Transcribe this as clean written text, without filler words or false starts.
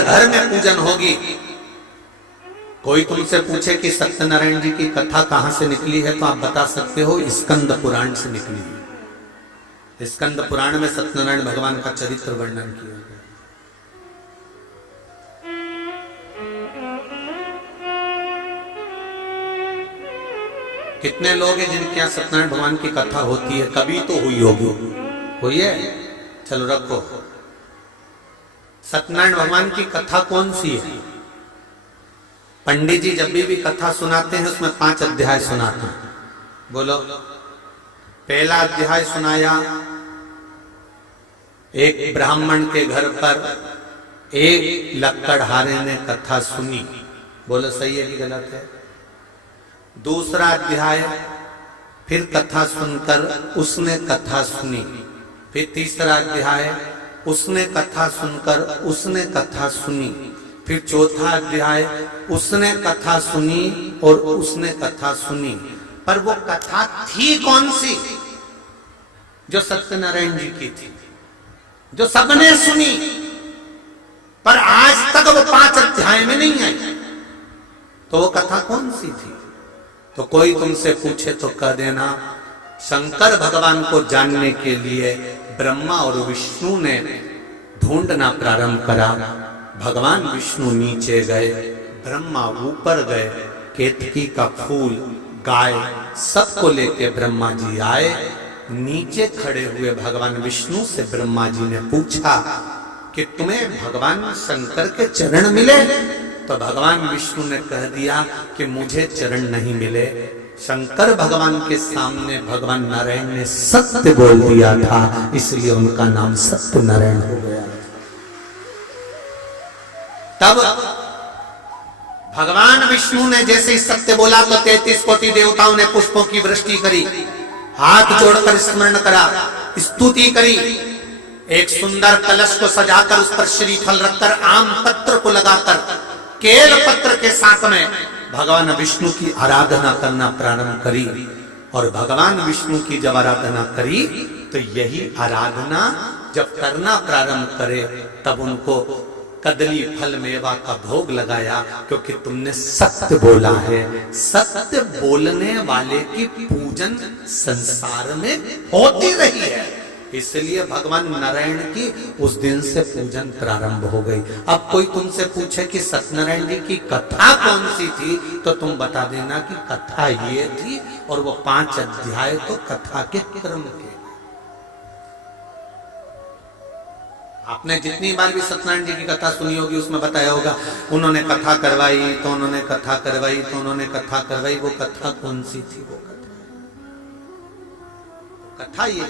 घर में पूजन होगी। कोई तुमसे पूछे कि सत्यनारायण जी की कथा कहां से निकली है, तो आप बता सकते हो स्कंद पुराण से निकली है। स्कंद पुराण में सत्यनारायण भगवान का चरित्र वर्णन किया गया। कितने लोग हैं जिनके यहाँ सत्यनारायण भगवान की कथा होती है? कभी तो हुई होगी, हुई है? चलो रखो। सत्यनारायण भगवान की कथा कौन सी है? पंडित जी जब भी कथा सुनाते हैं उसमें 5 अध्याय सुनाते हैं। बोलो। पहला अध्याय सुनाया, एक ब्राह्मण के घर पर एक लक्कड़हारे ने कथा सुनी। बोलो सही है कि गलत है? दूसरा अध्याय, फिर कथा सुनकर उसने कथा सुनी। फिर तीसरा अध्याय, उसने कथा सुनकर उसने कथा सुनी। फिर चौथा अध्याय, उसने कथा सुनी और उसने कथा सुनी। पर वो कथा थी कौन सी? जो सत्यनारायण जी की थी, जो सबने सुनी, पर आज तक वो 5 अध्याय में नहीं आई। तो वो कथा कौन सी थी? तो कोई तुमसे पूछे तो कह देना, शंकर भगवान को जानने के लिए ब्रह्मा और विष्णु ने ढूंढना प्रारंभ करा। भगवान विष्णु नीचे गए, ब्रह्मा ऊपर गए, केतकी का फूल, गाय सबको लेके ब्रह्मा जी आए। नीचे खड़े हुए भगवान विष्णु से ब्रह्मा जी ने पूछा कि तुम्हें भगवान शंकर के चरण मिले? तो भगवान विष्णु ने कह दिया कि मुझे चरण नहीं मिले। शंकर भगवान के सामने भगवान नारायण ने सत्य बोल दिया था, इसलिए उनका नाम सत्यनारायण हो गया। तब भगवान विष्णु ने जैसे ही सत्य बोला तो 33 कोटि देवताओं ने पुष्पों की वृष्टि करी, हाथ जोड़कर स्मरण करा, स्तुति करी। एक सुंदर कलश को सजाकर उस पर श्रीफल रखकर, आम पत्र को लगाकर, केल पत्र के साथ में भगवान विष्णु की आराधना करना प्रारंभ करी। और भगवान विष्णु की जब आराधना करी तो यही आराधना जब करना प्रारंभ करे तब उनको कदली फल मेवा का भोग लगाया, क्योंकि तुमने सत्य बोला है। सत्य बोलने वाले की पूजन संसार में होती रही है, इसलिए भगवान नारायण की उस दिन से पूजन प्रारंभ हो गई। अब कोई तुमसे पूछे कि सत्यनारायण जी की कथा कौन सी थी, तो तुम बता देना कि कथा ये थी, और वो 5 अध्याय तो कथा के क्रम के। आपने जितनी बार भी सत्यनारायण जी की कथा सुनी होगी उसमें बताया होगा, उन्होंने कथा करवाई तो उन्होंने कथा करवाई तो उन्होंने कथा करवाई। वो कथा कौन सी थी? वो कथा ये